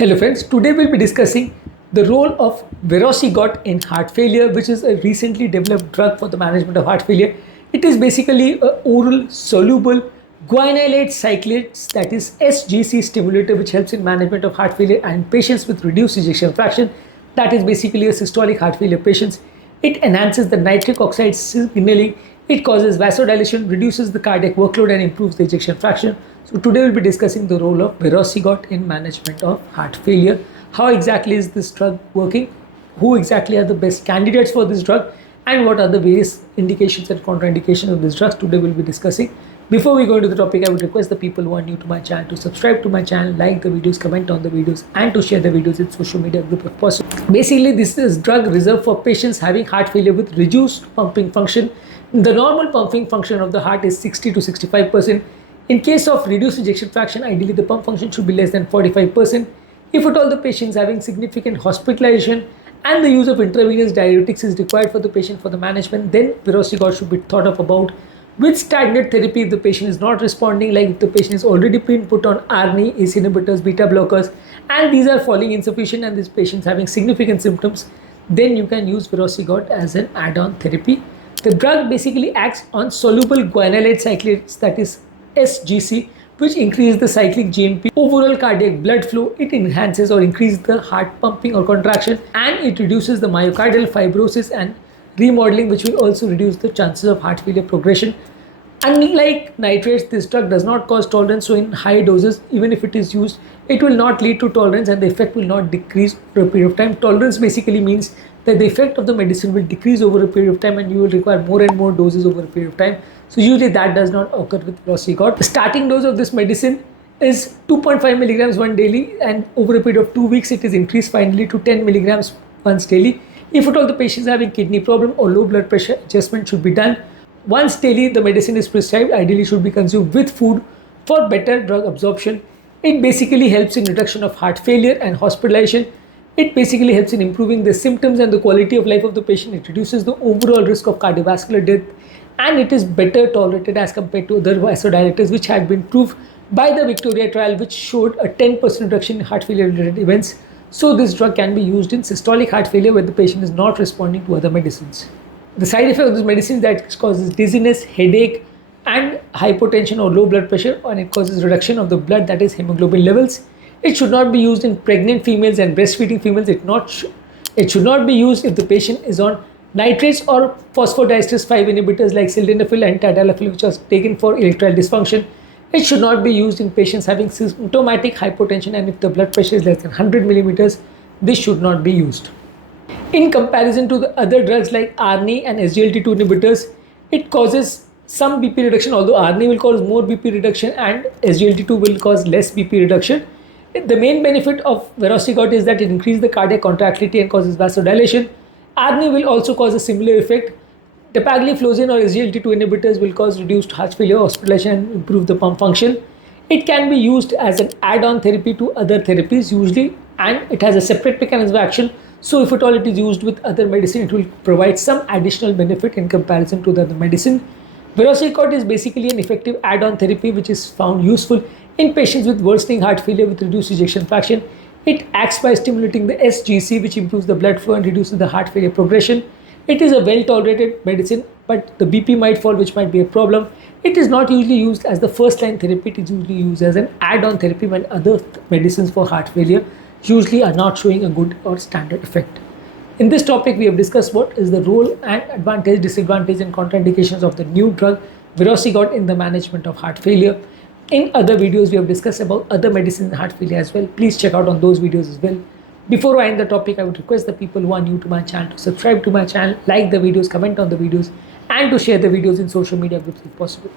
Hello friends, today we'll be discussing the role of Verosigot in heart failure, which is a recently developed drug for the management of heart failure. It is basically an oral soluble guanylate cyclase, that is SGC stimulator, which helps in management of heart failure and patients with reduced ejection fraction, that is basically a systolic heart failure patients. It enhances the nitric oxide signaling. It causes vasodilation, reduces the cardiac workload and improves the ejection fraction. So today we'll be discussing the role of Verosigot in management of heart failure. How exactly is this drug working? Who exactly are the best candidates for this drug? And what are the various indications and contraindications of this drug? Today we'll be discussing. Before we go into the topic, I would request the people who are new to my channel to subscribe to my channel, like the videos, comment on the videos, and to share the videos in social media group if possible. Basically, this is drug reserved for patients having heart failure with reduced pumping function. The normal pumping function of the heart is 60 to 65%. In case of reduced ejection fraction, ideally the pump function should be less than 45%. If at all the patient is having significant hospitalization and the use of intravenous diuretics is required for the patient for the management, then Verosigot should be thought of about. With standard therapy, if the patient is not responding, like if the patient is already been put on ARNI, ACE inhibitors, beta blockers, and these are falling insufficient and this patient is having significant symptoms, then you can use Verosigot as an add-on therapy. The drug basically acts on soluble guanylate cyclase, that is SGC, which increases the cyclic GNP, overall cardiac blood flow. It enhances or increases the heart pumping or contraction, and it reduces the myocardial fibrosis and remodeling, which will also reduce the chances of heart failure progression. Unlike nitrates, this drug does not cause tolerance, so in high doses, even if it is used, it will not lead to tolerance and the effect will not decrease for a period of time. Tolerance basically means that the effect of the medicine will decrease over a period of time and you will require more and more doses over a period of time. So usually that does not occur with Verosigot. The starting dose of this medicine is 2.5 milligrams once daily, and over a period of 2 weeks it is increased finally to 10 milligrams once daily. If at all the patient is having kidney problem or low blood pressure, adjustment should be done. Once daily the medicine is prescribed, ideally should be consumed with food for better drug absorption. It basically helps in reduction of heart failure and hospitalization. It basically helps in improving the symptoms and the quality of life of the patient. It reduces the overall risk of cardiovascular death, and it is better tolerated as compared to other vasodilators, which had been proved by the Victoria trial, which showed a 10% reduction in heart failure related events. So this drug can be used in systolic heart failure where the patient is not responding to other medicines. The side effect of this medicine is that it causes dizziness, headache, and hypotension or low blood pressure, and it causes reduction of the blood, that is hemoglobin levels. It should not be used in pregnant females and breastfeeding females. It should not be used if the patient is on nitrates or phosphodiesterase 5 inhibitors like sildenafil and tadalafil, which are taken for erectile dysfunction. It should not be used in patients having symptomatic hypotension, and if the blood pressure is less than 100 millimeters, this should not be used. In comparison to the other drugs like ARNI and SGLT2 inhibitors, it causes some BP reduction, although ARNI will cause more BP reduction and SGLT2 will cause less BP reduction. The main benefit of Verosigot is that it increases the cardiac contractility and causes vasodilation. ARNI will also cause a similar effect. Dapagliflozin or SGLT2 inhibitors will cause reduced heart failure, hospitalization, and improve the pump function. It can be used as an add-on therapy to other therapies usually, and it has a separate mechanism of action. So if at all it is used with other medicine, it will provide some additional benefit in comparison to the other medicine. Verosigot is basically an effective add-on therapy which is found useful in patients with worsening heart failure with reduced ejection fraction. It acts by stimulating the SGC, which improves the blood flow and reduces the heart failure progression. It is a well-tolerated medicine, but the BP might fall, which might be a problem. It is not usually used as the first-line therapy. It is usually used as an add-on therapy when other medicines for heart failure usually are not showing a good or standard effect. In this topic, we have discussed what is the role and advantage, disadvantage, and contraindications of the new drug Verosigot in the management of heart failure. In other videos, we have discussed about other medicines in heart failure as well. Please check out on those videos as well. Before I end the topic, I would request the people who are new to my channel to subscribe to my channel, like the videos, comment on the videos, and to share the videos in social media groups if possible.